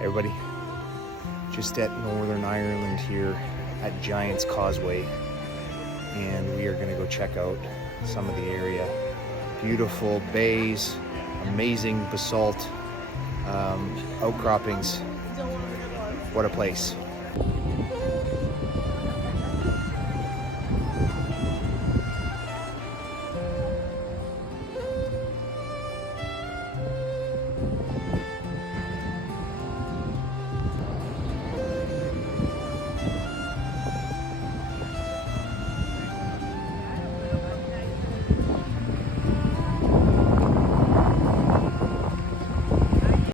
Everybody, just at Northern Ireland here at Giant's Causeway, and we are going to go check out some of the area. Beautiful bays, amazing basalt outcroppings. What a place.